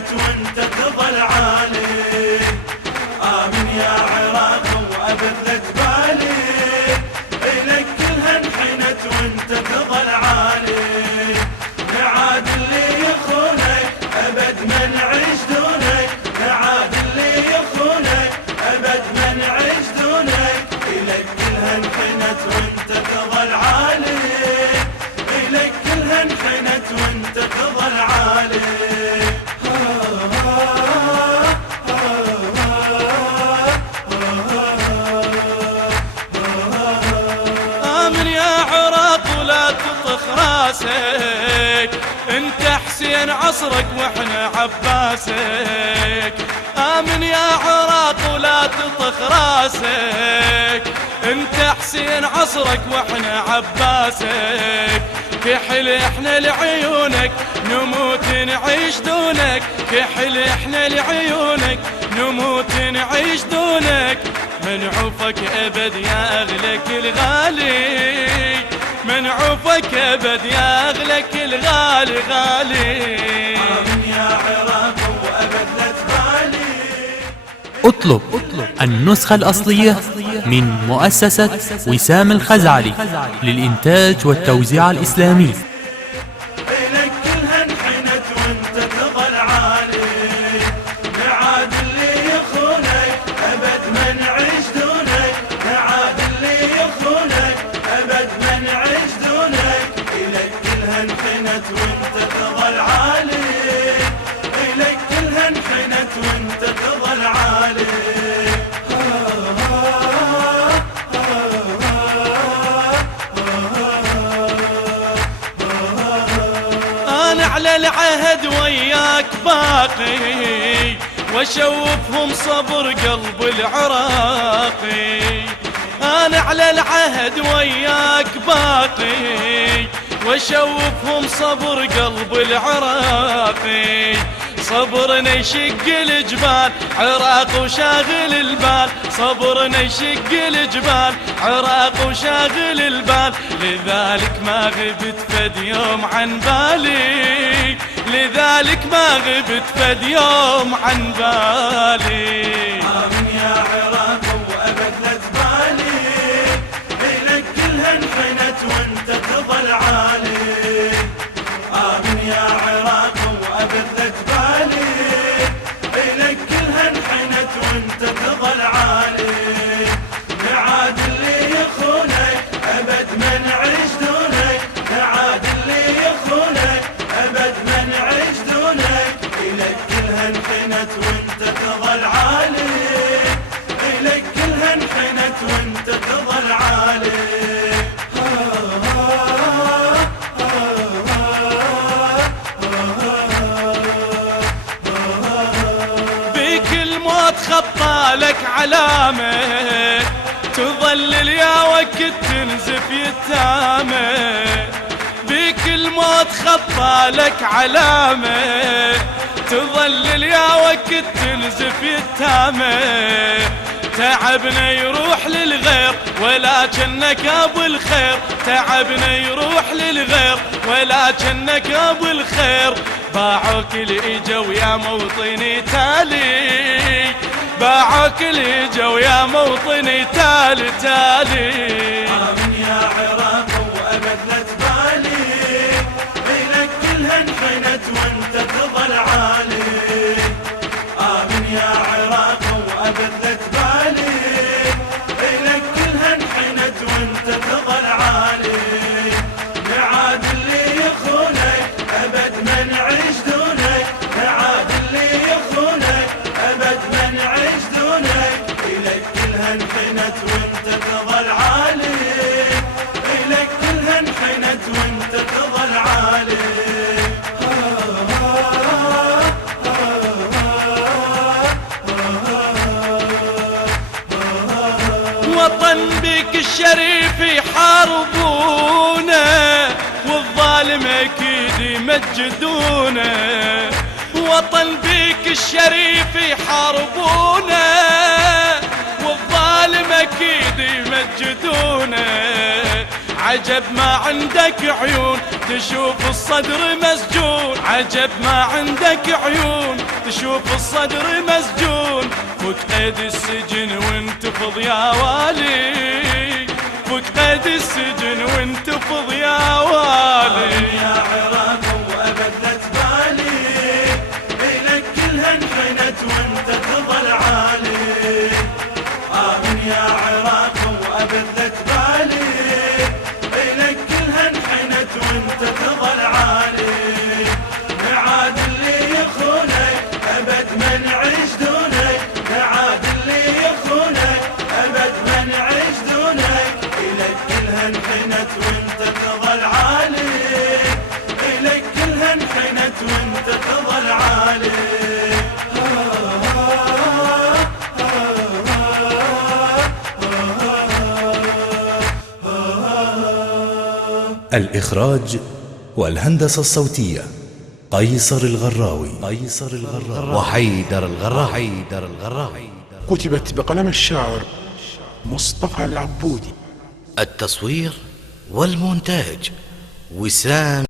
انحنت وانت تظل عالي. آمن يا عراق وأبد بالي، إلك كلها انحنت وانت تظل عالي. نعاد اللي يخونك أبد ما نعيش دونك، نعاد اللي يخونك أبد ما نعيش دونك. إلك كلها انحنت وانت تظل عالي، إلك كلها انحنت وانت تظل عالي. آمن يا عراق ولا تطخ راسك، انت حسين عصرك واحنا عباسك. آمن يا عراق ولا تطخ راسك، انت حسين عصرك واحنا عباسك. كحل احنا لعيونك نموت نعيش دونك، كحل احنا لعيونك نموت نعيش دونك. منعوفك ابد يا اغلى كل غالي، منعوفك ابد يا اغلى كل غالي غالي. آمن يا عراق وأبد لا تبالي. اطلب النسخة الأصلية من مؤسسة وسام الخزعلي للإنتاج والتوزيع الإسلامي. إلك كلها انحنت وانت تظل عالي. نعاد اللي يخونك أبد ما نعيش دونك، نعاد اللي يخونك أبد ما نعيش دونك. إلك كلها انحنت وانت تظل عالي، إلك كلها انحنت وانت تظل عالي. أنا على العهد وياك باقي، واشوفهم صبر قلب العراقي. أنا على العهد وياك باقي، واشوفهم صبر قلب العراقي. صبرنا يشق الجبال عراق وشاغل البال، صبرنا يشق الجبال عراق وشاغل البال. لذلك ما غبت فد يوم عن بالي، لذلك ما غبت فد يوم عن بالي. آمن يا عراق وأبد لا تبالي، إلك كلها انحنت وانت تظل عالي. آمن يا عراق وأبد لا تبالي، إلك كلها انحنت وانت تظل عالي. نعاد اللي يخونك أبد ما نعيش دونك، نعاد اللي يخونك أبد ما نعيش دونك. إلك كلها انحنت وانت تظل عالي، إلك كلها انحنت وانت تظل عالي. بيك الموت خطى لك علامة، تظلل يا وقت تنزف يتامة. بيك الموت خطى لك علامة، تظلل يا وقت تنزف يتامة. تعبنا يروح للغير ولكنك ابو الخير، تعبنا يروح للغير ولكنك ابو الخير. باعوك اللي اجوا يا موطني تالي، باعوك اللي اجوا يا موطني تالي تالي. آمن يا عراق وأبد لا تبالي، إلك كلها انحنت وانت تظل عالي. آمن يا عراق وأبد لا تبالي، إلك كلها انحنت وانت تظل عالي. نعاد اللي يخونك أبد ما نعيش دونك، نعاد اللي يخونك أبد ما نعيش دونك. إلك كلها انحنت وانت تظل عالي، إلك كلها انحنت وانت تظل عالي. وطن بك الشريف يحاربونه، والظالم اكيد يمجدونه. وطن بك الشريف يحاربونه، والظالم اكيد يمجدونه. عجب ما عندك عيون تشوف الصدر مسجون، عجب ما عندك عيون تشوف الصدر مسجون. فك قيد السجن وانتفض يا والي، فك قيد السجن وانتفض يا والي. يا عراق وأبد لا تبالي، إلك كلها انحنت وانت تظل عالي. يا عراق وأبد لا تبالي، إلك كلها انحنت وانت تظل عالي. معاد اللي يخونك أبد ما نعيش دونك، معاد اللي يخونك أبد ما نعيش دونك. إلك كلها انحنت وانت تظل عالي، إلك كلها انحنت وانت تظل عالي. الإخراج والهندسة الصوتية قيصر الغراوي وحيدر الغراوي. كتبت بقلم الشاعر مصطفى العبودي. التصوير والمونتاج وسام